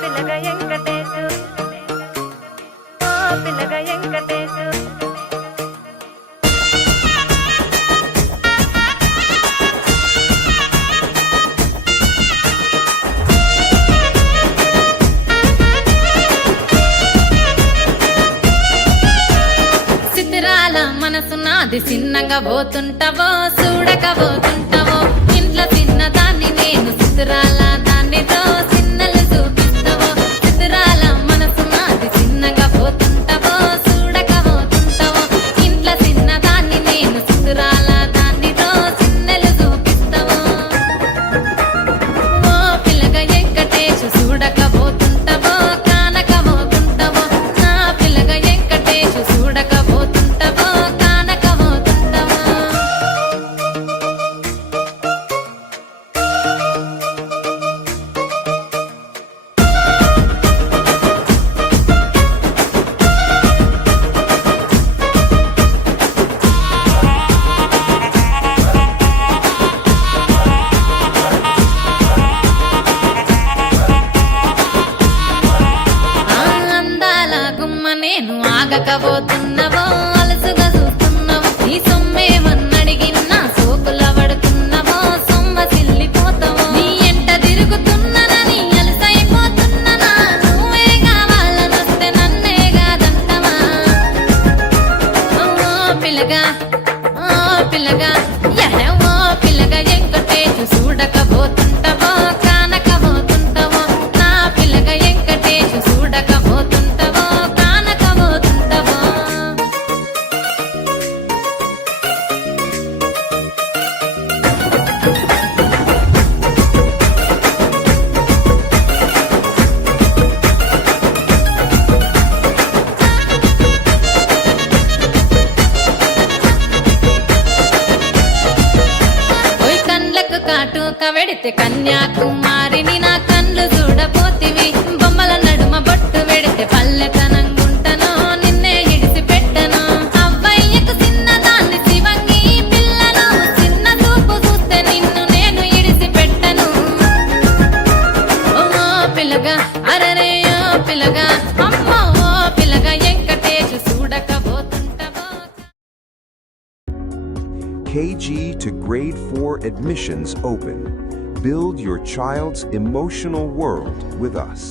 పిల్లగ వెంకటేశు ఓ పిల్లగ వెంకటేశు చిత్రాల మనసు నాది చిన్నగా పోతుంటావో చూడక పోతుంటావో ఇంట్లో చిన్నదాన్ని నేను చిత్రాల దానితో చిన్నలు చూపిస్తావో చిత్రాల మనసు నాది చిన్నగా పోతుంటావో చూడక పోతుంటావో ఇంట్లో చిన్నదాన్ని నేను చిత్రాల దానితో చిన్నలు చూపిస్తావో ఓ పిల్లగ వెంకటేశు చూడక పోతుంటావో కానక పోతుంటావో నా పిల్లగ వెంకటేశు చూడక పోతుంటావో కానక పోతుంటావో అందాల గుమ్మ నేను ఆగకపోతున్నావో అలసుగా చూస్తున్నావో నీ సొమ్మేమన్నడిగినా సోకుల పడుతున్నావో సొమ్మ సిల్లిపోతావో నీ ఎంట తిరుగుతున్నానని అలసైపోతున్నానా నువ్వే కావాలనొస్తే నన్నే కాదంటవా ఓ పిల్లగా ఓ పిల్లగా ఓ పిల్లగా వెంకటేశు చూడకపోతుంటావో కానకపోతుంటావో నా పిల్లగా వెంకటేశు చూడకపోతుంటావో కానకపోతుంటావో ఓయ్ కండ్లకు కాటుక వెడితే కన్యాకుమారిని నా కళ్ళు చూడపోతివి బొమ్మల నడుమ బొట్టు వెడితే పల్లెతనంగుంటను నిన్నే ఇడిసి పెట్టను అవ్వయ్యకు చిన్నదాన్ని శివంగి పిల్లను చిన్న చూపు చూస్తే నిన్ను నేను ఇడిసి పెట్టను ఓ పిల్లగా అరరే ఓ పిల్లగా అమ్మో ఓ పిల్లగా Venkatesu చూడకపోతుంటావో KG to Grade 4 admissions open. Build your child's emotional world with us.